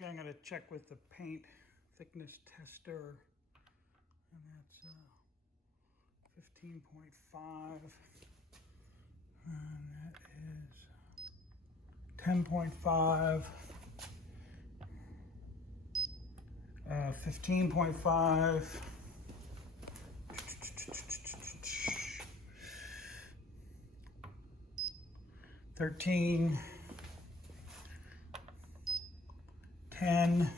Okay, I'm going to check with the paint thickness tester, and that's 15.5, and that is 10.5, 15.5, 13, 10,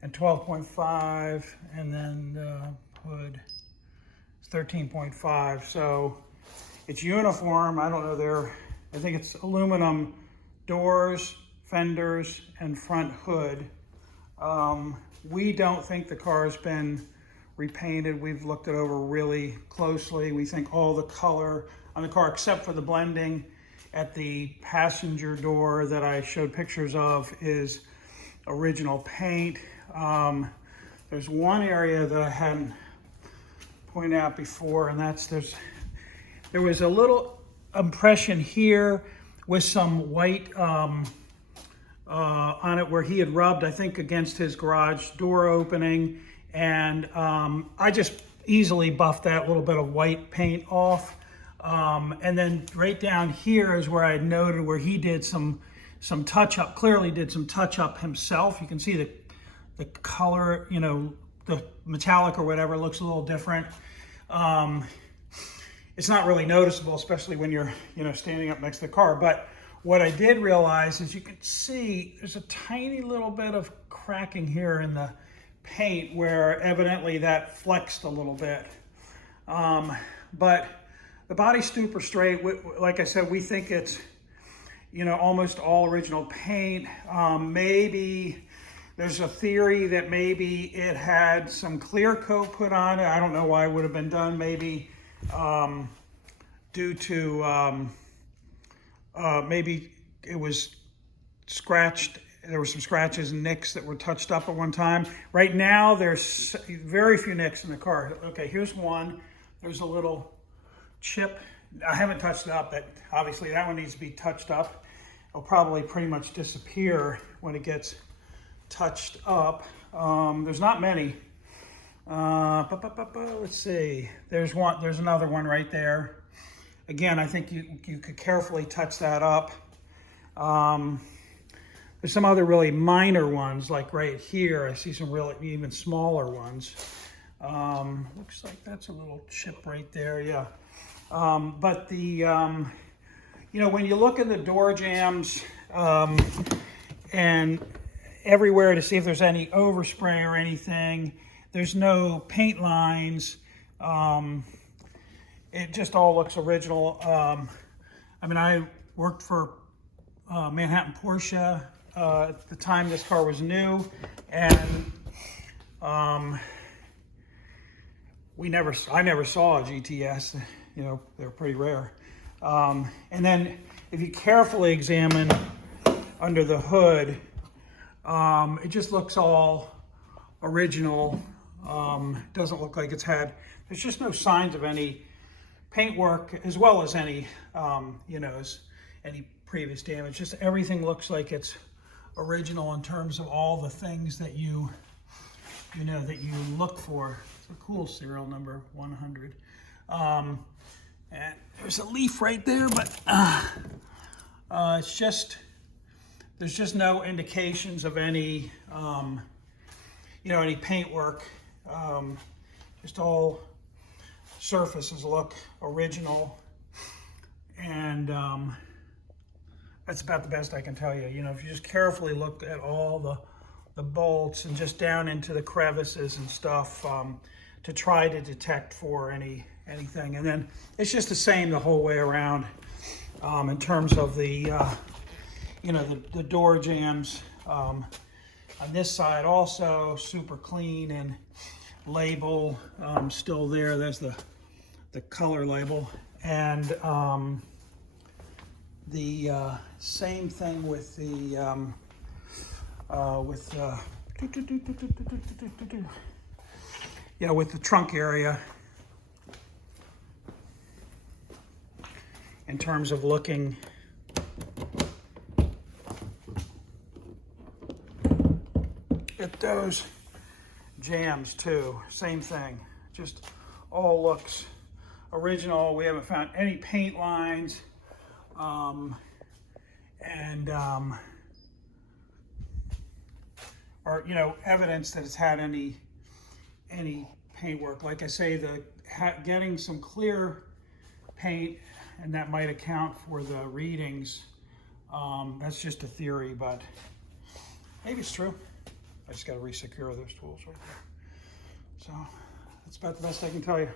and 12.5, and then the hood is 13.5. So it's uniform. I don't know, I think it's aluminum doors, fenders, and front hood. We don't think the car's been repainted. We've looked it over really closely. We think all the color on the car, except for the blending at the passenger door that I showed pictures of, is original paint. There's one area that I hadn't pointed out before, and that's there was a little impression here with some white on it where he had rubbed, I think, against his garage door opening, and I just easily buffed that little bit of white paint off. And then right down here is where I noted where he did some touch-up, clearly did some touch-up himself. You can see the color, you know, the metallic or whatever looks a little different. It's not really noticeable, especially when you're, you know, standing up next to the car. But what I did realize is you can see there's a tiny little bit of cracking here in the paint where evidently that flexed a little bit. But the body's super straight. Like I said, we think it's, you know, almost all original paint. Maybe there's a theory that maybe it had some clear coat put on it. I don't know why it would have been done. Maybe due to maybe it was scratched. There were some scratches and nicks that were touched up at one time. Right now, there's very few nicks in the car. Okay, here's one. There's a little chip. I haven't touched it up, but obviously that one needs to be touched up. It'll probably pretty much disappear when it gets touched up. There's not many. Let's see. There's one. There's another one right there. Again, I think you could carefully touch that up. There's some other really minor ones, like right here. I see some really even smaller ones. Looks like that's a little chip right there. Yeah. But the, you know, when you look in the door jambs and everywhere to see if there's any overspray or anything, there's no paint lines. It just all looks original. I mean, I worked for Manhattan Porsche at the time this car was new, and I never saw a GTS. You know, they're pretty rare. And then if you carefully examine under the hood, it just looks all original. Doesn't look like it's had, there's just no signs of any paint work as well as any, you know, any previous damage. Just everything looks like it's original in terms of all the things that you know, that you look for. It's a cool serial number, 100. And there's a leaf right there, but it's just, there's just no indications of any, you know, any paint work. Just all surfaces look original, and that's about the best I can tell you. You know, if you just carefully look at all the bolts and just down into the crevices and stuff to try to detect for anything. And then it's just the same the whole way around in terms of the, you know, the door jambs. On this side also super clean, and label still there. There's the color label. And the same thing with the yeah, with the trunk area in terms of looking windows, jambs too, same thing. Just all looks original. We haven't found any paint lines, or evidence that it's had any paint work. Like I say, getting some clear paint, and that might account for the readings. That's just a theory, but maybe it's true. I just got to resecure those tools right there. So that's about the best I can tell you.